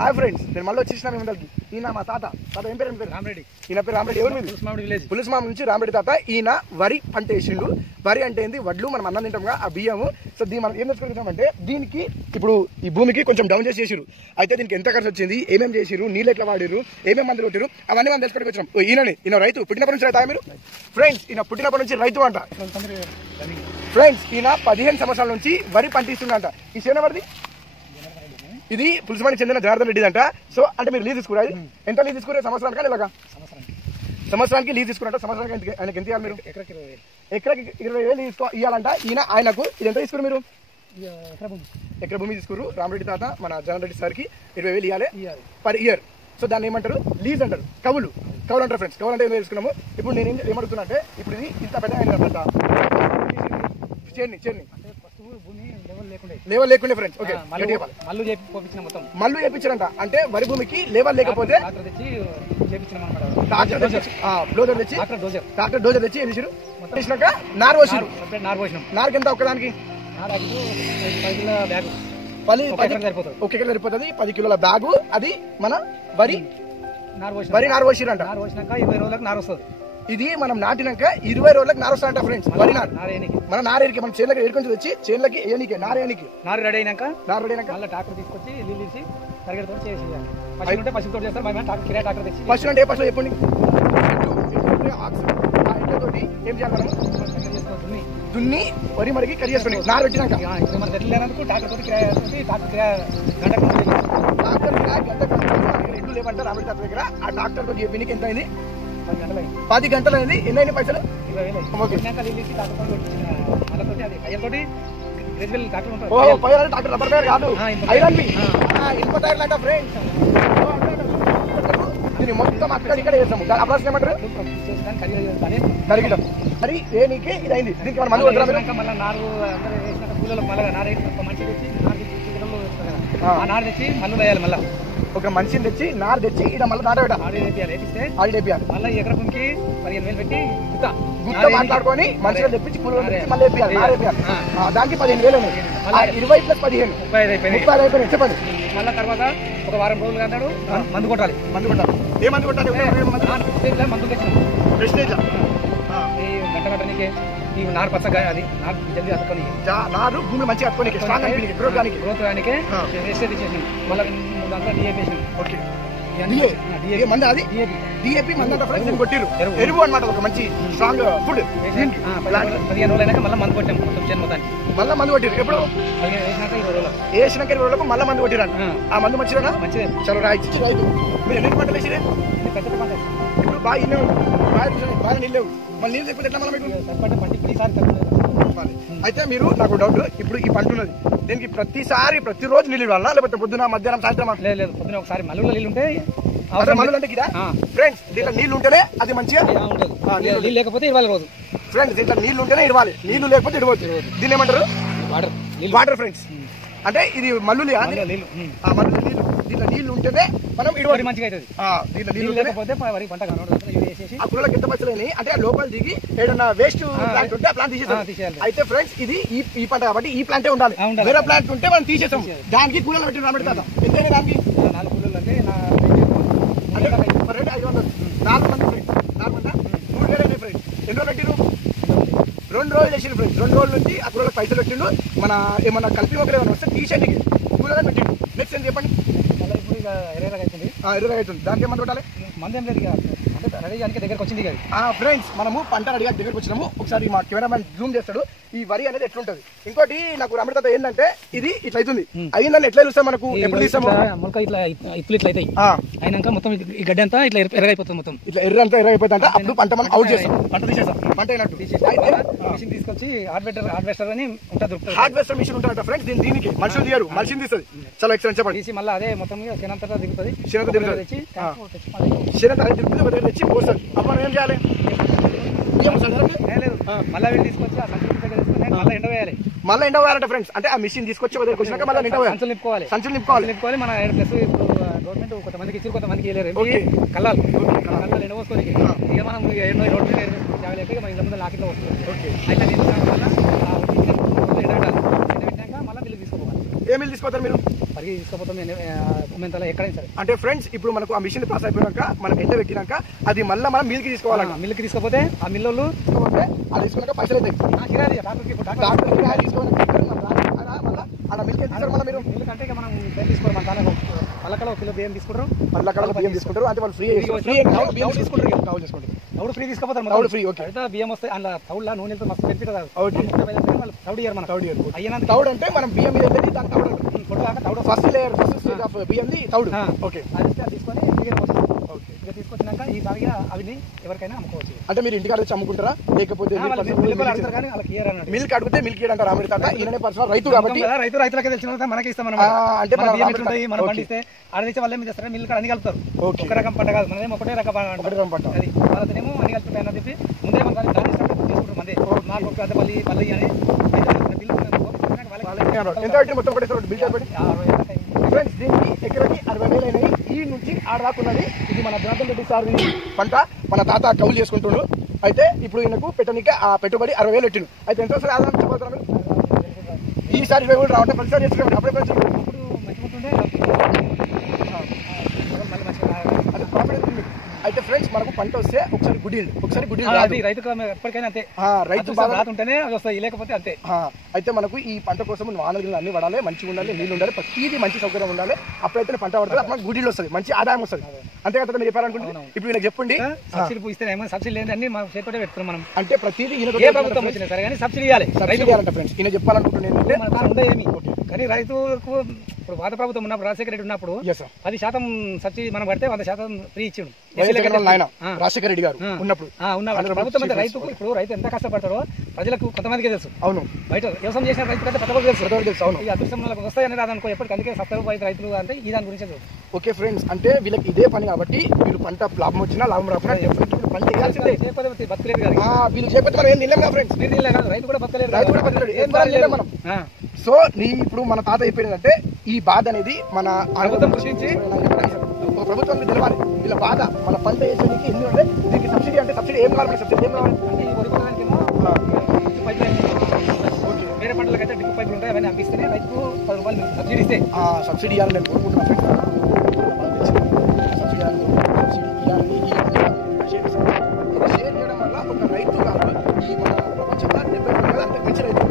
Hi friends, నేను మళ్ళీ వచ్చేసిన మీ ముందరికి. ఈయన మా తాత ఏం పేరు రామరెడ్డి. ఈయన పేరు రామరెడ్డి. ఎవరు విలేజ్ పులుసుమామ నుంచి రామరెడ్డి తాత. ఈయన వరి పంట వేసిండు. వరి అంటే ఏంది? వడ్లు మనం అన్నం తింటాంగా, ఆ బియ్యము. సో దీన్ని మనం ఏం తెలుసుకుంటామంటే, దీనికి ఇప్పుడు ఈ భూమికి కొంచెం డౌన్ చేసిరు. అయితే దీనికి ఎంత ఖర్చు వచ్చింది, ఏమేమి చేసిరు, నీళ్ళు ఎట్లా వాడిరు, ఏమేమి మందులు కొట్టిరు, అవన్నీ మనం తెలుసుకొని వచ్చినాం. ఈయన రైతు, పుట్టినప్పటి నుంచి రైతా మీరు? ఫ్రెండ్స్, ఈయన పుట్టినప్పటి నుంచి రైతు అంట. ఫ్రెండ్స్, ఈయన 15 సంవత్సరాల నుంచి వరి పండిస్తుందంట. ఈ చేను ఎవరిది? ఇది పులుసుమానికి చెందిన జనార్దన్ రెడ్డి అంట. సో అంటే మీరు లీజ్ తీసుకురా? ఎంత లీజ్ తీసుకురే? సంవత్సరానికి ఇలాగా? సంవత్సరానికి లీజ్ తీసుకురంట. సంవత్సరానికి ఆయనకి ఎంత ఇవ్వాలి మీరు? ఎకరాకి 20,000 ఇవ్వాలంట. ఆయనకు ఇది ఎంత తీసుకురు మీరు? ఎకర భూమి తీసుకురు. రామరెడ్డి తాత మన జనార్దన్ రెడ్డి సార్కి 20,000 ఇవ్వాలి పర్ ఇయర్. సో దాన్ని ఏమంటారు? లీజ్ అంటారు. కవులు అంటారు ఫ్రెండ్స్. కవులు అంటే ఏం తెలుసుకున్నాము. ఇప్పుడు నేను ఏమడుగుతున్నా అంటే, ఇప్పుడు ఇది ఇంత పెద్ద అయిన చేన్ని లేవల్ లేకుండే ఫ్రెండ్స్. ఓకే, మళ్ళీ చేయించారంట. అంటే వరి భూమికి లేవల్ లేకపోతే ట్రాక్టర్ డోజర్ తెచ్చి ఏం చేసారు? చేసినాక నారు పోసిరు. నారుకి ఎంత ఒక్కదానికి? ఒక ఎకరం సరిపోతుంది. 10 కిలోల బ్యాగు. అది మన వరి నారు పోసిరంట. 20 రోజులకు నారు వస్తుంది. ఇది మనం నాటినాక 20 రోజులకు నారు వస్తాయంట ఫ్రెండ్స్. వరి నారు మన నారేరికి మనం చేనులకి ఏడుకొని వచ్చి చేనులకి ఏనికి నారు రెడీ అయినాక మళ్ళీ ట్రాక్టర్ తీసుకొచ్చి నీళ్ళు తీసి పరిగెడుతూ చేసి పశువుతో చేస్తారు. ట్రాక్టర్ తెచ్చి పశువులు అంటే ఏ పశువులు చెప్పండి? తోటి ఏం చేయాలి? దున్ని వరి మరికి కరి చేసుకుని నారు పెట్టినాక మన గడ్డి లేనందుకు ట్రాక్టర్ తోటి రెండు లేవంట రామరెడ్డి తాత దగ్గర. ఆ ట్రాక్టర్ తోటి చెప్పినకి ఎంత అయింది? 10 గంటలు అయింది. ఎన్ని అయినాయి పైసలు? 20,000. ట్రాక్టర్ రబ్బర్ టైర్ కాదు, ఐరన్ ఇనుప టైర్లు అంట ఫ్రెండ్స్. దీన్ని మొత్తం అక్కడ ఇక్కడ చేస్తాము. అప్రాసం ఏమంటారు? కరిగిడం. మరి దేనికి ఇది అయింది? దీనికి మనం మందు మళ్ళీ నారు కూలలో మళ్ళీ నారు తెచ్చి మళ్ళీ వేయాలి. మళ్ళీ ఒక మనిషిని తెచ్చి నారు తెచ్చి ఇక్కడ మళ్ళీ నాటేయాలి. మళ్ళీ ఎకరంకి 15,000 పెట్టి గుత్త మాట్లాడుకొని మనుషులు తెప్పించి కూలీలు తెచ్చి మళ్ళీ వేపియాలి, నారు వేపియాలి. దానికి 15,000 20 + 15 35 అయిపోయినాయి. చెప్పండి. మళ్ళీ తర్వాత ఒక వారం రోజులు అన్నాడు మందు కొట్టాలి. ఏ మందు కొట్టాలి? మందు తెచ్చిన గంట గంటనికి ఈ నారు పచ్చగా అది నారు జల్దీ అతుకొని నారు భూమి మంచిగా అతుకోనికి గ్రోత్ దానికి తీసేసి మళ్ళీ దాంట్లో డిఏపి వేసింది. ఓకే, మంది అది డిఏపి మంది కొట్టిరు. ఎరువు అనమాట, ఒక మంచి స్ట్రాంగ్ ఫుడ్. 15 రోజులు అయినాక మళ్ళీ మందు కొట్టాము మొత్తం చేను మొత్తానికి. మళ్ళీ మందు కొట్టిరు. ఎప్పుడు? వేసినాక 20 రోజులకు మళ్ళీ మందు కొట్టిరా? ఆ మందు మంచిగా మంచిదే. చలో రైతు మీరు ఎన్ని పంటలు వేసిరే? పెద్ద పంట ఇప్పుడు బాగా నీళ్ళు మళ్ళీ నీళ్ళు లేకపోతే ఎట్లా? మళ్ళీ అయితే మీరు నాకు డౌట్, ఇప్పుడు ఈ పంట ఉన్నది, దీనికి ప్రతిరోజు నీళ్ళు ఇవ్వాలా లేకపోతే పొద్దున మధ్యాహ్నం సాయంత్రం? లేదు, పొద్దున ఒకసారి మళ్ళీ నీళ్ళు ఉంటే ఫ్రెండ్స్ దీంట్లో నీళ్ళు ఉంటేనే అది మంచిగా ఉంటుంది. నీళ్ళు లేకపోతే ఇవ్వాలి రోజు. ఫ్రెండ్స్ దీంట్లో నీళ్ళు ఉంటేనే ఇవ్వాలి, నీళ్లు లేకపోతే ఇవ్వచ్చు. దీన్ని ఏమంటారు? Water friends. అంటే ఇది మల్లులి దీంట్లో నీళ్లు ఉంటేనే మనం ఇవ్వాలి, మంచిగా అవుతుంది. దీంట్లో నీళ్ళు లేకపోతే పంట ఆ కూరలకు ఎంత పచ్చలేని అంటే లోపల దిగి ఏదైనా వేస్ట్ ప్లాంట్ ఉంటే ఆ ప్లాంట్ తీసేయాలి. అయితే ఫ్రెండ్స్ ఇది ఈ పంట కాబట్టి ఈ ప్లాంటే ఉండాలి. వేరే ప్లాంట్ ఉంటే మనం తీసేసాం. దానికి కూలలు పెట్టి రాబెడతాం. ఎంతైనా దానికి 4 కూలలు అంటే 500. 4 మంది ఫ్రెండ్స్ 4 మంది 3,000 ఫ్రెండ్స్. ఎన్ని రోజులు పెట్టిరు? 2 రోజులు వేసిండు ఫ్రెండ్స్. 2 రోజుల నుంచి ఆ కూరలకు పైసలు పెట్టిండు. మన ఏమన్నా కలిపి ఒకరు ఏమైనా వస్తే తీసేయండి కూరగా పెట్టిండు. నెక్స్ట్ ఏం చెప్పండి? ఇప్పుడు ఇక 20 అవుతుంది. దానికి ఏమన్నా కొట్టాలి? మందేం లేదు అంటే రెడీ చేయడానికి దగ్గరకు వచ్చింది కదా ఫ్రెండ్స్. మనము పంట రెడీగా దగ్గరకు వచ్చినాము. ఒకసారి మా కెమెరామెన్ జూమ్ చేస్తాడు. ఈ వరి అనేది ఎట్లుంటది. ఇంకోటి నాకు రామరెడ్డి తాత ఏంటంటే, ఇది ఇట్లా అవుతుంది. అయిందని ఎట్లా చూస్తాం? మనకు ఎప్పుడు తీస్తాము? మొలక ఇట్లా ఇట్లా అవుతాయి. అయినాక మొత్తం ఈ గడ్డ అంతా ఇట్లా ఎర్రగైపోతుంది. మొత్తం ఇట్లా అంతా ఎర్రగైపోతుంది. అంటే అప్పుడు పంట మనం అవుట్ చేస్తాం, పంట తీసేస్తాం. పంట అయినట్టు మిషన్ తీసుకొచ్చి హార్వెస్టర్ అని ఉంటుంది. హార్వెస్టర్ మిషన్ ఉంటుంది ఫ్రెండ్స్. దీనికి మనుషులు తీయరు, మనిషిని తీస్తుంది. చాలా ఎక్సలెంట్. చెప్పండి. తీసి మళ్ళీ అదే మొత్తం శనంతా దిగుతుంది. తెచ్చి పోస్తుంది. అప్పుడు ఏం చేయాలి? మళ్ళీ వీళ్ళు తీసుకొచ్చి ఆ మళ్ళీ ఎండ వేయాలి. మళ్ళీ ఎండ వేయాలంటే ఫ్రెండ్స్. అంటే ఆ మిషన్ తీసుకొచ్చి వచ్చినాక మళ్ళీ సంచులు నింపుకోవాలి. మన ప్లస్ గవర్నమెంట్ కొంతమందికి ఇచ్చి కొంతమందికి కళ్ళాలి ఎండ పోసుకొని ఇక మనం రోడ్డు మీద జాగలేక మన ఇళ్ళ ముందు లాకిట్లో వస్తుంది. అయితే ఎండ పెట్టాలి. ఎండ పెట్టాక మళ్ళీ వీళ్ళు తీసుకోవాలి. ఏ మిల్ తీసుకుంటారు మీరు? పరిగి తీసుకపోతాం ఉమ్మెంతల ఎక్కడైనా సరే. అంటే ఫ్రెండ్స్ ఇప్పుడు మనకు ఆ మిషన్ పాస్ అయిపోయాక మనం ఎండబెట్టినాక అది మళ్ళీ మనం మిల్కి తీసుకోవాలన్న. మిల్కి తీసుకపోతే ఆ మిల్లు తీసుకోకపోతే అది తీసుకున్నాక పైసలు అవుతాయి. డాక్టర్ కిరాయి తీసుకోవాలి అలా మిల్క్ తీసుకోవాలి. మళ్ళీ మీరు మిల్క్ అంటే మనం తీసుకోవాలి. మన దాని పల్లకలో కిలో బియ్యం తీసుకుంటారు, పల్లకలో బియ్యం తీసుకుంటారు. అంటే వాళ్ళు ఫ్రీ తీసుకుంటారు. తౌడు ఫ్రీ తీసుకుపోతారు. తౌడు ఫ్రీ. ఓకే. అయితే బియ్యం వస్తాయి అందులో తౌడులా నూనెతో మస్తు బెనిఫిట్ వాళ్ళు తౌడు ఇయ్యారు. మన అయ్యన తౌడు అంటే మనం బియ్యం మీద దాని తౌడు తౌడు first layer first stage of బియ్యం తౌడు. ఓకే. అది తీసుకొని ఇక తీసుకొచ్చినాక ఈ తాగిన అవిని ఎవరికైనా అమ్ముకోవచ్చు. అంటే మీరు ఇంటికాడ వచ్చి అమ్ముకుంటారా లేకపోతే మిల్క్ అడిగితే మిల్క్ ఇయ్యడంటారు అమెరికా? ఈయన పర్సనల్ రైతు కాబట్టి రైతులకే తెలిసిన మనకి ఇస్తాం. అంటే మనం పండిస్తే ఆడేసి వాళ్ళు ఏం చేస్తారు, మిల్క్ అన్ని కలుపుతారు. ఒక రకం పంట కాదు, మనమేమో ఒకటే రకం పంట. అది వాళ్ళతోనేమో అన్ని కలుపుతాయి అని చెప్పి ముందే మనం దాన్ని తీసుకుంటారు. మందే మాకు పెద్దపల్లి పల్లి అని మొత్తం ఫ్రెండ్స్ దీనికి ఎకరకి 60,000 అయినాయి. ఈ నుంచి ఆడ దాకున్నది. ఇది మన జనార్దన్ రెడ్డి సార్ పంట. మన తాత కౌలు చేసుకుంటుండు. అయితే ఇప్పుడు ఈయనకు పెట్టడానికి ఆ పెట్టుబడి 60,000 పెట్టిండు. అయితే ఎంత వస్తుంది ఆదాయం చెప్పగలుగుతారు? ఈసారి 20 కూడా రావడం ప్రతిసారి చేసుకుంటాం. అప్పుడే అది ప్రాఫిట్ ఉంది. అయితే ఫ్రెండ్స్ మనకు పంట వస్తే ఒకసారి గుడ్డీలు రైతుకు ఎప్పటికైనా అంతే. రైతు బాగా ఉంటేనే వస్తాయి, లేకపోతే అంతే. అయితే మనకు ఈ పంట కోసం వానలు అన్ని పడాలి, మంచిగా ఉండాలి, నీళ్ళు ఉండాలి, ప్రతిదీ మంచి సౌకర్యం ఉండాలి. అప్పుడైతే పంట పడుతుంది, అప్పుడు గుడ్డీలు వస్తుంది, మంచి ఆదాయం వస్తుంది. అంతే కదా మీరు చెప్పాలనుకుంటే? ఇప్పుడు నాకు చెప్పండి, సబ్సిడీ ఇస్తేనేమో సబ్సిడీ లేని అన్ని మనం చేతితో పెడుతున్నాం మనం. అంటే ప్రతిదీ ఏ ప్రభుత్వం వచ్చినా సరే కానీ సబ్సిడీ ఇవ్వాలి. ఫ్రెండ్స్ ఈయన చెప్పాలనుకుంటున్నాను ఏంటంటే మన కాలం ఉండే ఏమి కానీ రైతుకు ఇప్పుడు పాత ప్రభుత్వం ఉన్నప్పుడు రాజశేఖర రెడ్డి ఉన్నప్పుడు 10% సబ్సిడీ మనం పడితే 100% ఫ్రీ ఇచ్చిండు రాజశేఖర రెడ్డి గారు ఉన్నప్పుడు. ప్రభుత్వం అంటే రైతుకు ఇప్పుడు రైతు ఎంత కష్టపడతాడో ప్రజలకు కొంతమందికి తెలుసు. అవును. బయట వ్యవసాయం చేసిన రైతు కంటే పెద్ద తెలుసు. అవును. ఈ అదృష్టం వస్తాయని రాదనుకో ఎప్పటికీ. అందుకే సబ్సిడీ రైతులు అంటే ఈ దాని గురించి. ఓకే ఫ్రెండ్స్, అంటే వీళ్ళకి ఇదే పని కాబట్టి వీళ్ళు పంట లాభం వచ్చినా లాభం రాకుండా పంట బతకలేదు కదా. వీళ్ళు చేయకపోతే మనం ఏం నిలేం కదా ఫ్రెండ్స్. మీరు నిలే కాదు, రైతు కూడా బతకలేదు. రైతు కూడా బతకలేదు మనం. సో ఇప్పుడు మన తాత అయిపోయిందంటే ఈ బాధ అనేది మన ప్రభుత్వం గురించి ఒక ప్రభుత్వం తెలవాలి. వీళ్ళ బాధ మన పంట వేసేందుకు ఎన్ని ఉంటే దీనికి సబ్సిడీ అంటే సబ్సిడీ ఏం కావాలి? సబ్సిడీ ఏం కావాలి? వేరే పంటలకు అయితే డిప్ పైపులు ఉంటాయి, అవన్నీ అప్పిస్తేనే రైతుకు 10 రూపాయలు సబ్సిడీ ఇస్తే సబ్సిడీ ఇవ్వాలని నేను కోరుకుంటున్నాను. షేర్ చేయడం వల్ల ఒక రైతు కావాలి ఈ మన ప్రపంచంలో 70 అంటే మంచి రైతు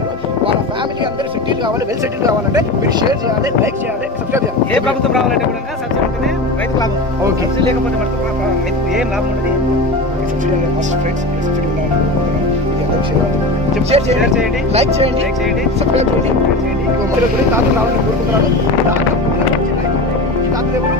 వాళ్ళ ఫ్యామిలీ అందరూ సెటిల్ కావాలి, వెల్ సెటిల్ కావాలంటే మీరు షేర్ చేయాలి, లైక్ చేయాలి, సబ్స్క్రైబ్ చేయాలి. ఏ ప్రభుత్వం రావాలంటే కూడా సబ్సిడీ ఉంటేనే రైతు లాభం. ఓకే. సబ్సిడీ లేకపోతే రైతు ఏం లాభం ఉండదు. Subsidy first friends subsidy share చేయండి, లైక్ చేయండి, సబ్స్క్రైబ్ చేయండి. తాతలు రావాలని కోరుకుంటున్నాను. తాత ఎవరు?